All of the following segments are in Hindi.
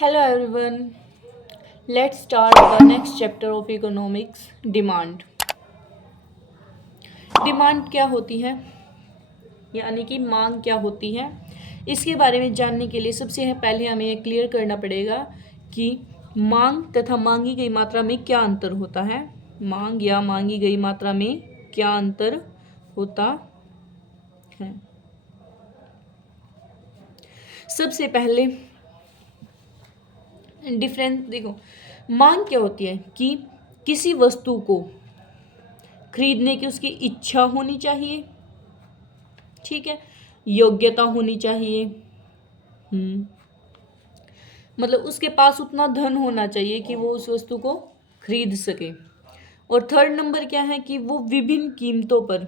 Hello everyone. Let's start the next chapter of economics, demand. Demand क्या होती है यानी कि मांग क्या होती है। इसके बारे में जानने के लिए सबसे पहले हमें ये क्लियर करना पड़ेगा कि मांग तथा मांगी गई मात्रा में क्या अंतर होता है। मांग या मांगी गई मात्रा में क्या अंतर होता है। सबसे पहले डिफरेंस देखो, मांग क्या होती है कि किसी वस्तु को खरीदने की उसकी इच्छा होनी चाहिए, ठीक है, योग्यता होनी चाहिए। मतलब उसके पास उतना धन होना चाहिए कि वो उस वस्तु को खरीद सके। और थर्ड नंबर क्या है कि वो विभिन्न कीमतों पर,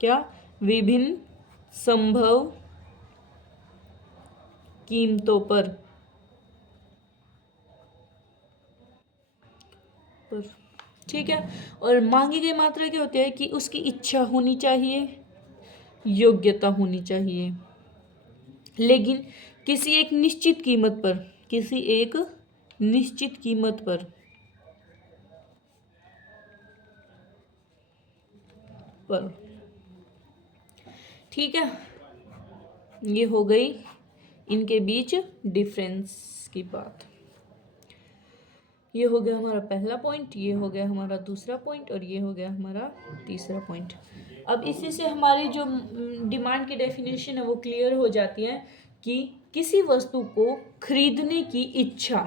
क्या, विभिन्न संभव कीमतों पर ठीक है। और मांगी गई मात्रा क्या होती है कि उसकी इच्छा होनी चाहिए, योग्यता होनी चाहिए, लेकिन किसी एक निश्चित कीमत पर, किसी एक निश्चित कीमत पर ठीक है। ये हो गई इनके बीच डिफरेंस की बात। ये हो गया हमारा पहला पॉइंट, ये हो गया हमारा दूसरा पॉइंट, और ये हो गया हमारा तीसरा पॉइंट। अब इसी से हमारी जो डिमांड की डेफिनेशन है वो क्लियर हो जाती है कि किसी वस्तु को खरीदने की इच्छा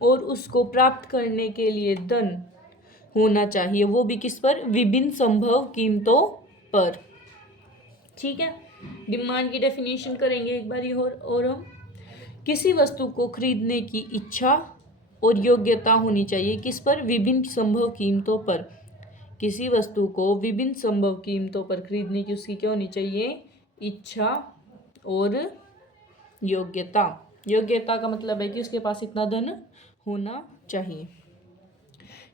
और उसको प्राप्त करने के लिए धन होना चाहिए, वो भी किस पर, विभिन्न संभव कीमतों पर। ठीक है, डिमांड की डेफिनेशन करेंगे एक बार और हम, किसी वस्तु को खरीदने की इच्छा और योग्यता होनी चाहिए किस पर, विभिन्न संभव कीमतों पर। किसी वस्तु को विभिन्न संभव कीमतों पर खरीदने की उसकी क्या होनी चाहिए, इच्छा और योग्यता। योग्यता का मतलब है कि उसके पास इतना धन होना चाहिए।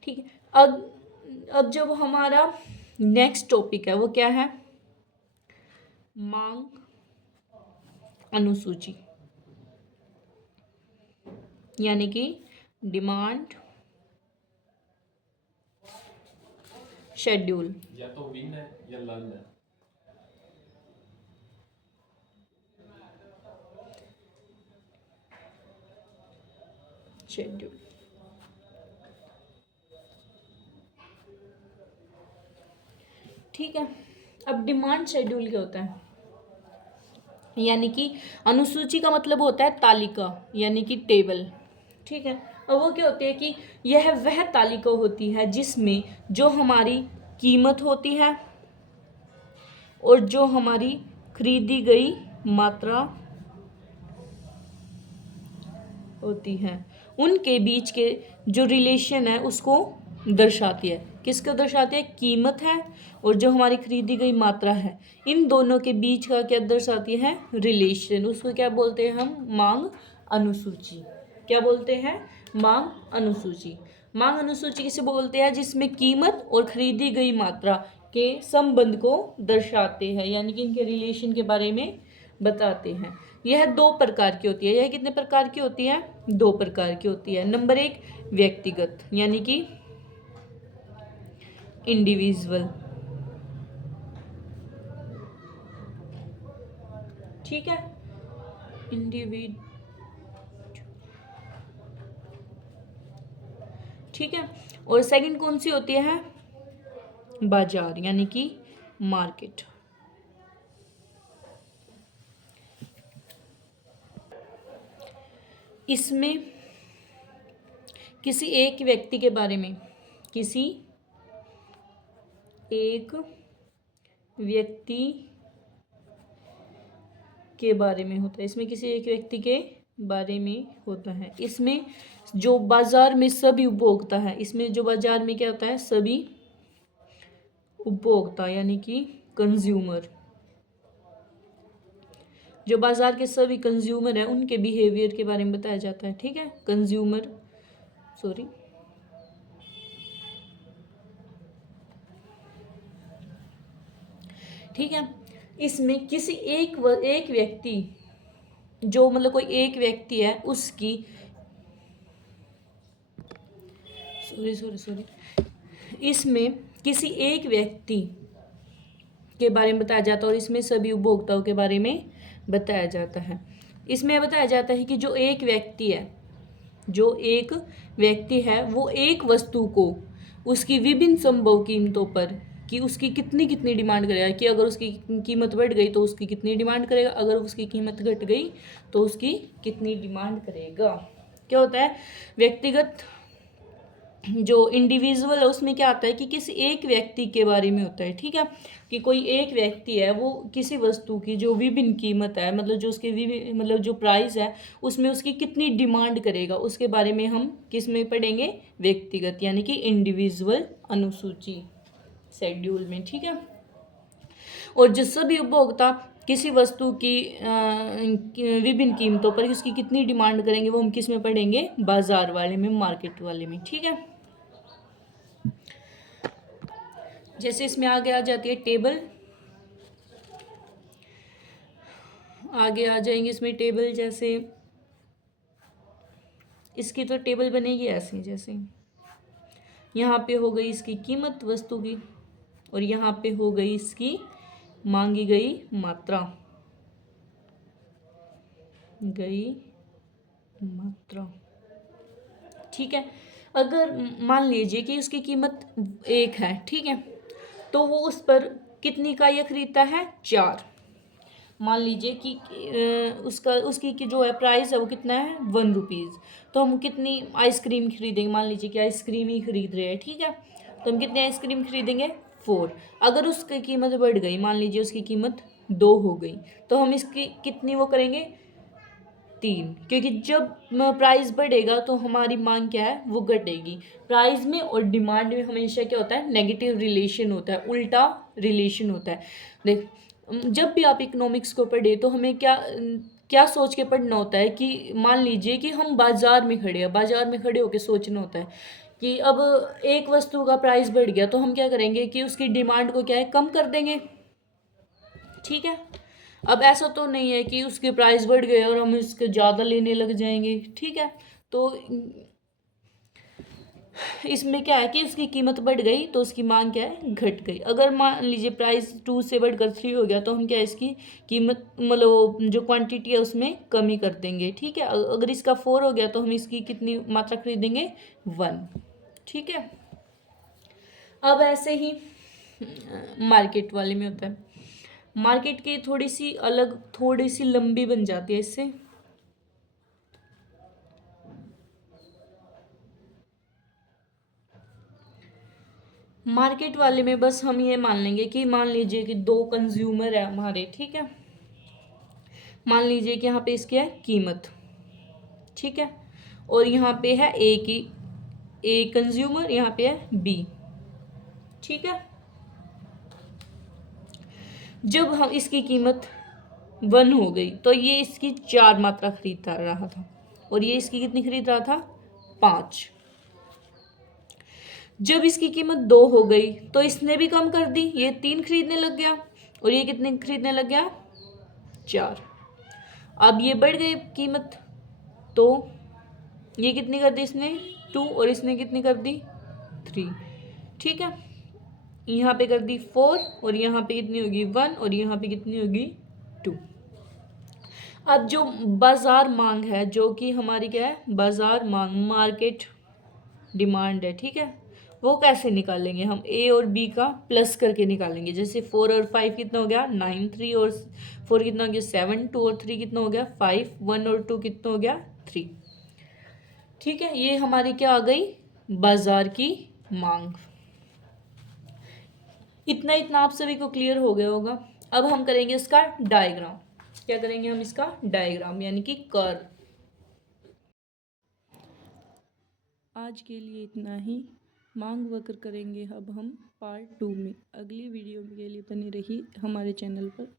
ठीक है, अब जब हमारा नेक्स्ट टॉपिक है वो क्या है, मांग अनुसूची, यानी कि डिमांड शेड्यूल। या तो विन है या लर्न है। शेड्यूल, ठीक है। अब डिमांड शेड्यूल क्या होता है, यानी कि अनुसूची का मतलब होता है तालिका, यानी कि टेबल, ठीक है। और वो क्या होती है कि यह वह तालिका होती है जिसमें जो हमारी कीमत होती है और जो हमारी खरीदी गई मात्रा होती है, उनके बीच के जो रिलेशन है उसको दर्शाती है। किसको दर्शाती है, कीमत है और जो हमारी खरीदी गई मात्रा है, इन दोनों के बीच का क्या दर्शाती है, रिलेशन। उसको क्या बोलते हैं हम, मांग अनुसूची। क्या बोलते हैं, मांग अनुसूची। मांग अनुसूची किसे बोलते हैं, जिसमें कीमत और खरीदी गई मात्रा के संबंध को दर्शाते हैं, यानी कि इनके रिलेशन के बारे में बताते हैं। यह दो प्रकार की होती है। यह कितने प्रकार की होती है, दो प्रकार की होती है। नंबर एक, व्यक्तिगत, यानी कि इंडिविजुअल, ठीक है, इंडिविड, ठीक है। और सेकंड कौन सी होती है, बाजार, यानी कि मार्केट। इसमें किसी एक व्यक्ति के बारे में, किसी एक व्यक्ति के बारे में होता है, इसमें किसी एक व्यक्ति के बारे में होता है। इसमें जो बाजार में सभी उपभोक्ता है, इसमें जो बाजार में क्या होता है, सभी उपभोक्ता, यानी कि कंज्यूमर, जो बाजार के सभी कंज्यूमर है उनके बिहेवियर के बारे में बताया जाता है। ठीक है, कंज्यूमर, सॉरी, ठीक है। इसमें किसी एक व्यक्ति, जो मतलब कोई एक व्यक्ति है, उसकी सॉरी इसमें किसी एक व्यक्ति के बारे में बताया जाता है और इसमें सभी उपभोक्ताओं के बारे में बताया जाता है। इसमें बताया जाता है कि जो एक व्यक्ति है वो एक वस्तु को उसकी विभिन्न संभव कीमतों पर कि उसकी कितनी कितनी डिमांड करेगा, कि अगर उसकी कीमत बढ़ गई तो उसकी कितनी डिमांड करेगा, अगर उसकी कीमत घट गई तो उसकी कितनी डिमांड करेगा। क्या होता है, व्यक्तिगत जो इंडिविजुअल है उसमें क्या आता है कि किसी एक व्यक्ति के बारे में होता है, ठीक है, कि कोई एक व्यक्ति है वो किसी वस्तु की जो विभिन्न कीमत है, मतलब जो उसकी मतलब जो प्राइस है उसमें उसकी कितनी डिमांड करेगा, उसके बारे में हम किस में पढ़ेंगे, व्यक्तिगत यानी कि इंडिविजुअल अनुसूची शेड्यूल में, ठीक है। और जो सभी उपभोक्ता किसी वस्तु की विभिन्न कीमतों पर उसकी कितनी डिमांड करेंगे वो हम किस में पढ़ेंगे, बाजार वाले में, मार्केट वाले में, ठीक है। जैसे इसमें आगे आ जाती है टेबल, आगे आ जाएंगे इसमें टेबल, जैसे इसकी तो टेबल बनेगी ऐसे, जैसे यहाँ पे हो गई इसकी कीमत वस्तु की और यहाँ पे हो गई इसकी मांगी गई मात्रा, ठीक है। अगर मान लीजिए कि उसकी कीमत 1 है, ठीक है, तो वो उस पर कितनी इकाइयाँ खरीदता है, 4। मान लीजिए कि उसकी की जो है प्राइस है वो कितना है, 1 रुपीज़, तो हम कितनी आइसक्रीम खरीदेंगे, मान लीजिए कि आइसक्रीम ही खरीद रहे हैं, ठीक है, तो हम कितनी आइसक्रीम खरीदेंगे, 4। अगर उसकी कीमत बढ़ गई, मान लीजिए उसकी कीमत 2 हो गई, तो हम इसकी कितनी वो करेंगे, 3, क्योंकि जब प्राइस बढ़ेगा तो हमारी मांग क्या है, वो घटेगी। प्राइस में और डिमांड में हमेशा क्या होता है, नेगेटिव रिलेशन होता है, उल्टा रिलेशन होता है। देख, जब भी आप इकोनॉमिक्स को पढ़े तो हमें क्या सोच के पढ़ना होता है कि मान लीजिए कि हम बाजार में खड़े हैं, बाजार में खड़े होकर सोचना होता है कि अब एक वस्तु का प्राइस बढ़ गया तो हम क्या करेंगे कि उसकी डिमांड को क्या है, कम कर देंगे, ठीक है। अब ऐसा तो नहीं है कि उसके प्राइस बढ़ गए और हम इसके ज़्यादा लेने लग जाएंगे, ठीक है। तो इसमें क्या है कि उसकी कीमत बढ़ गई तो उसकी मांग क्या है, घट गई। अगर मान लीजिए प्राइस 2 से बढ़कर 3 हो गया तो हम क्या है, इसकी कीमत मतलब जो क्वांटिटी है उसमें कमी कर देंगे, ठीक है। अगर इसका 4 हो गया तो हम इसकी कितनी मात्रा खरीदेंगे, 1, ठीक है। अब ऐसे ही मार्केट वाले में होता है, मार्केट की थोड़ी सी अलग, थोड़ी सी लंबी बन जाती है इससे। मार्केट वाले में बस हम ये मान लेंगे कि मान लीजिए कि 2 कंज्यूमर है हमारे, ठीक है। मान लीजिए कि यहाँ पे इसकी है कीमत, ठीक है, और यहाँ पे है ए कंज्यूमर, यहाँ पे है बी, ठीक है। जब हम इसकी कीमत 1 हो गई तो ये इसकी 4 मात्रा खरीद रहा था और ये इसकी कितनी खरीद रहा था, 5। जब इसकी कीमत 2 हो गई तो इसने भी कम कर दी, ये 3 खरीदने लग गया और ये कितने खरीदने लग गया, 4। अब ये बढ़ गई कीमत तो ये कितनी कर दी इसने, 2, और इसने कितनी कर दी, 3, ठीक है। यहाँ पे कर दी 4 और यहाँ पे कितनी होगी, 1, और यहाँ पे कितनी होगी, 2। अब जो बाजार मांग है, जो कि हमारी क्या है, बाजार मांग, मार्केट डिमांड है, ठीक है, वो कैसे निकालेंगे हम, ए और बी का प्लस करके निकालेंगे। जैसे 4 और 5 कितना हो गया, 9, 3 और 4 कितना हो गया, 7, 2 और 3 कितना हो गया, 5, 1 और 2 कितना हो गया, 3, ठीक है। ये हमारी क्या आ गई, बाजार की मांग। इतना आप सभी को क्लियर हो गया होगा। अब हम करेंगे इसका डायग्राम। क्या करेंगे हम, इसका डायग्राम यानी कि कर्व। आज के लिए इतना ही, मांग वक्र करेंगे अब हम पार्ट 2 में। अगली वीडियो के लिए बनी रही हमारे चैनल पर।